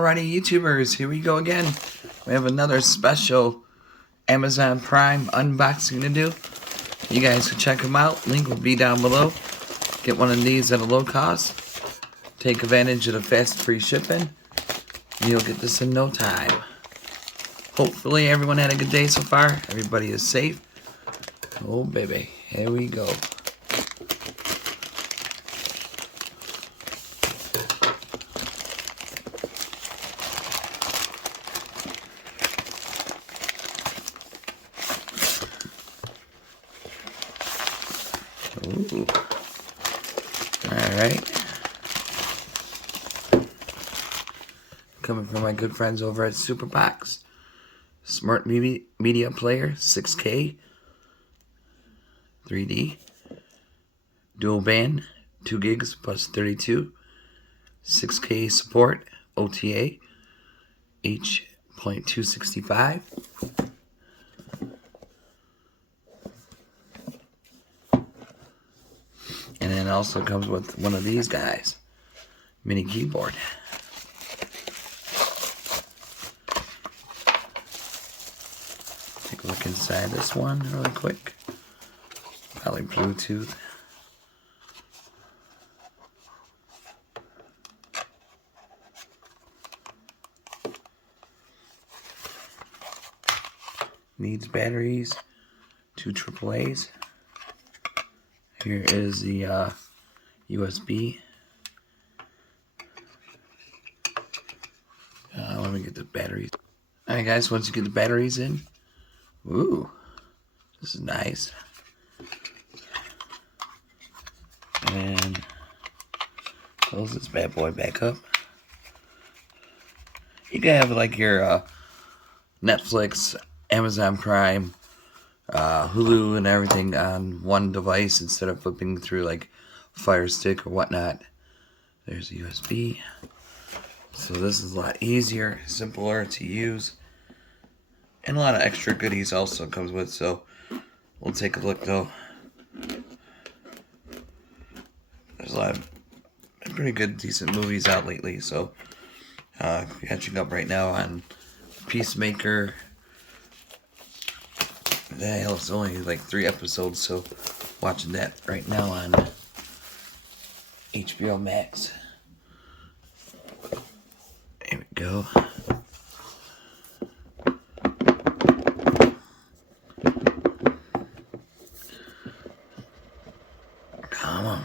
Alrighty, YouTubers, here we go again. We have another special Amazon Prime unboxing to do. You guys can check them out. Link will be down below. Get one of these at a low cost. Take advantage of the fast free shipping. You'll get this in no time. Hopefully everyone had a good day so far. Everybody is safe. Oh baby, here we go. Ooh. Alright. Coming from my good friends over at SuperBox. Smart media player, 6K, 3D, dual band, 2 gigs plus 32, 6K support, OTA, H.265. And then it also comes with one of these guys, mini keyboard. Take a look inside this one really quick. Probably Bluetooth. Needs batteries, 2 AAAs. Here is the USB. Let me get the batteries. Alright guys, once you get the batteries in, ooh, this is nice. And close this bad boy back up. You can have like your Netflix, Amazon Prime, Hulu and everything on one device instead of flipping through like Fire Stick or whatnot. There's a USB. So this is a lot easier, simpler to use. And a lot of extra goodies also comes with, so we'll take a look though. There's a lot of pretty good, decent movies out lately, so catching up right now on Peacemaker. It's only like 3 episodes, so watching that right now on HBO Max. There we go. Come on.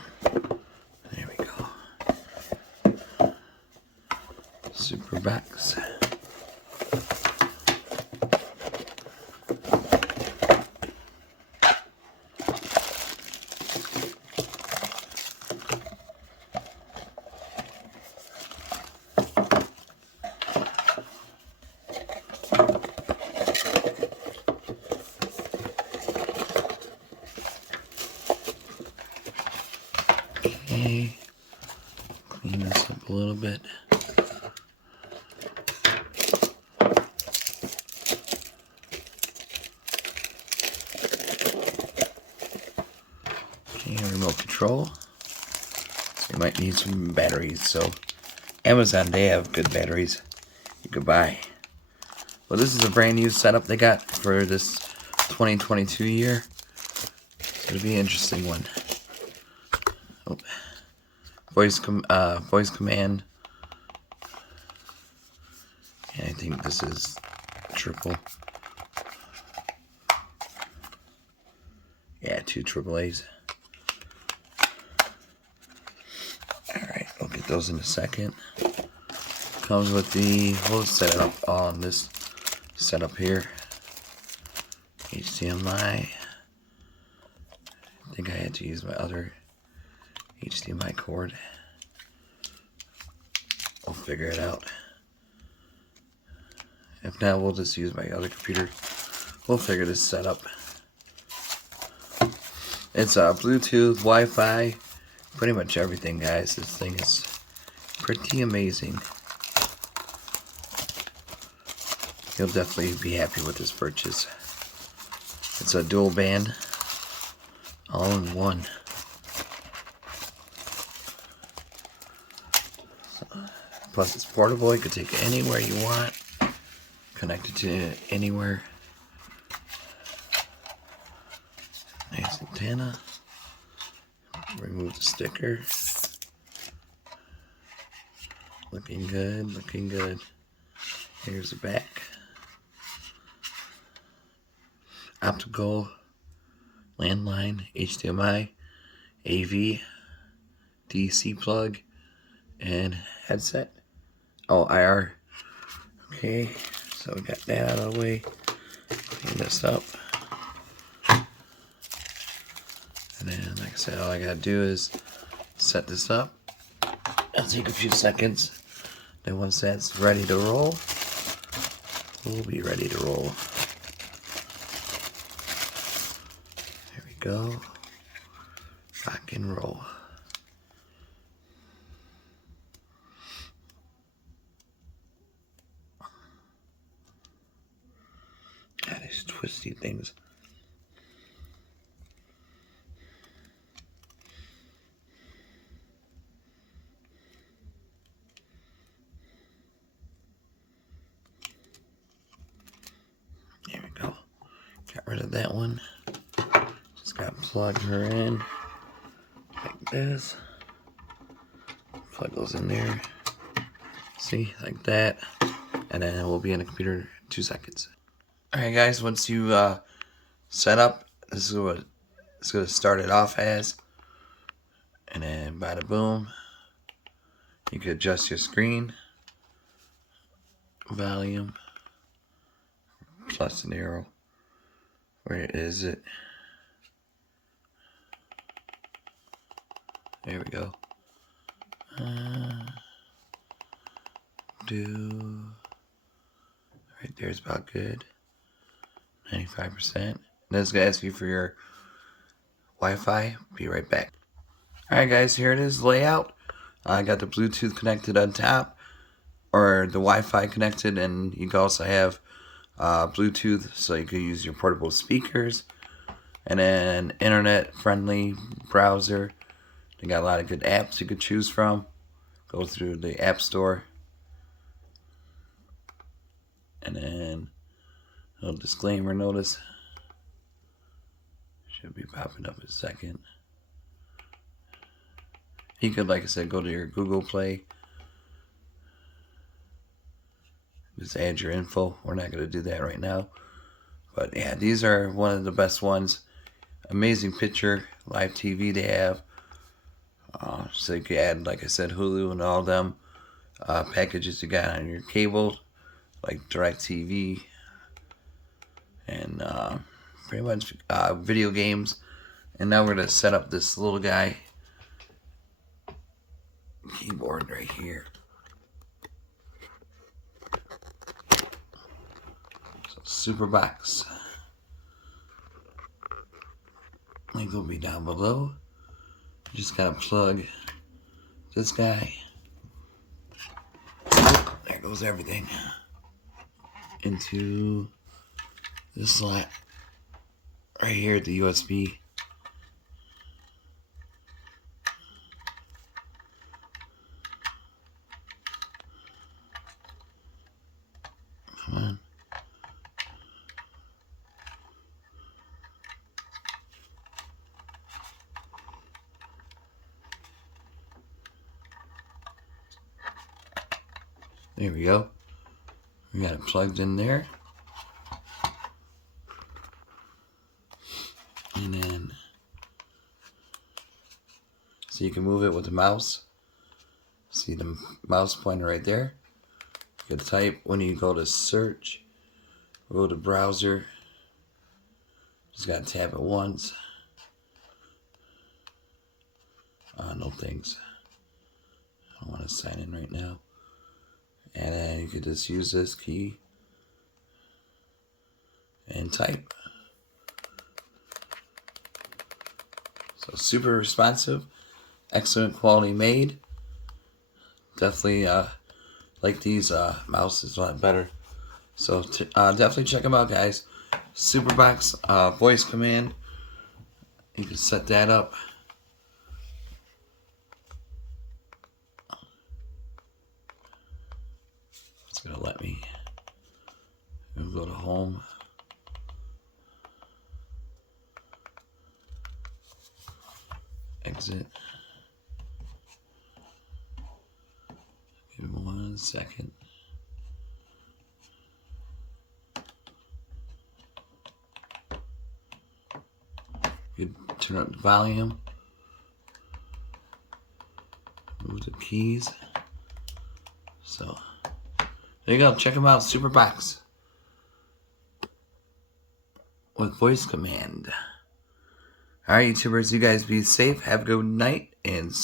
There we go. SuperBox. Okay, clean this up a little bit. Okay, remote control. You might need some batteries, so Amazon, they have good batteries you could buy. Well, this is a brand new setup they got for this 2022 year. It's gonna be an interesting one. Oh. Voice command. Yeah, I think this is triple. Yeah, 2 AAAs. Alright, we'll get those in a second. Comes with the, we'll set it up on this setup here. HDMI. I think I had to use my other HDMI cord. I'll figure it out. If not, we'll just use my other computer. We'll figure this setup. It's Bluetooth, Wi-Fi, pretty much everything, guys. This thing is pretty amazing. You'll definitely be happy with this purchase. It's a dual band, all in one. Plus it's portable, you can take it anywhere you want. Connect it to anywhere. Nice antenna. Remove the sticker. Looking good, looking good. Here's the back. Optical, landline, HDMI, AV, DC plug, and headset. Oh, IR. Okay, so we got that out of the way. Clean this up. And then, like I said, all I gotta do is set this up. It'll take a few seconds. Then once that's ready to roll, we'll be ready to roll. There we go. Rock and roll. God, these twisty things. There we go. Got rid of that one. Just got to plug her in like this. Plug those in there. See, like that. And then we'll be in the computer in 2 seconds. Alright guys, once you set up, this is what it's going to start it off as. And then bada boom. You can adjust your screen. Volume. Plus an arrow. Where is it? There we go. Right there's about good. 95%. Then it's gonna ask you for your Wi-Fi. Be right back. Alright guys, here it is, layout. I got the Bluetooth connected on top, or the Wi-Fi connected, and you can also have Bluetooth, so you can use your portable speakers, and then internet friendly browser. They got a lot of good apps you could choose from. Go through the App Store, and then a little disclaimer notice should be popping up in a second. You could, like I said, go to your Google Play. Just add your info. We're not going to do that right now. But yeah, these are one of the best ones. Amazing picture, live TV they have. So you can add, like I said, Hulu and all them packages you got on your cable, like DirecTV, and pretty much video games. And now we're going to set up this little guy keyboard right here. So SuperBox. Link will be down below. Just gotta plug this guy. There goes everything into this slot right here at the USB. Come on. There we go. We got it plugged in there. And then, so you can move it with the mouse. See the mouse pointer right there. You can type when you go to search, go to browser. Just gotta tap it once. No thanks. I don't want to sign in right now. And then you can just use this key and type. So super responsive, excellent quality made. Definitely like these mouses a lot better. So definitely check them out, guys. SuperBox voice command. You can set that up. gonna let me. I'll go to home. Exit. Give me 1 second. You can turn up the volume. Move the keys. So there you go. Check them out. SuperBox with voice command. All right, YouTubers. You guys be safe. Have a good night and see.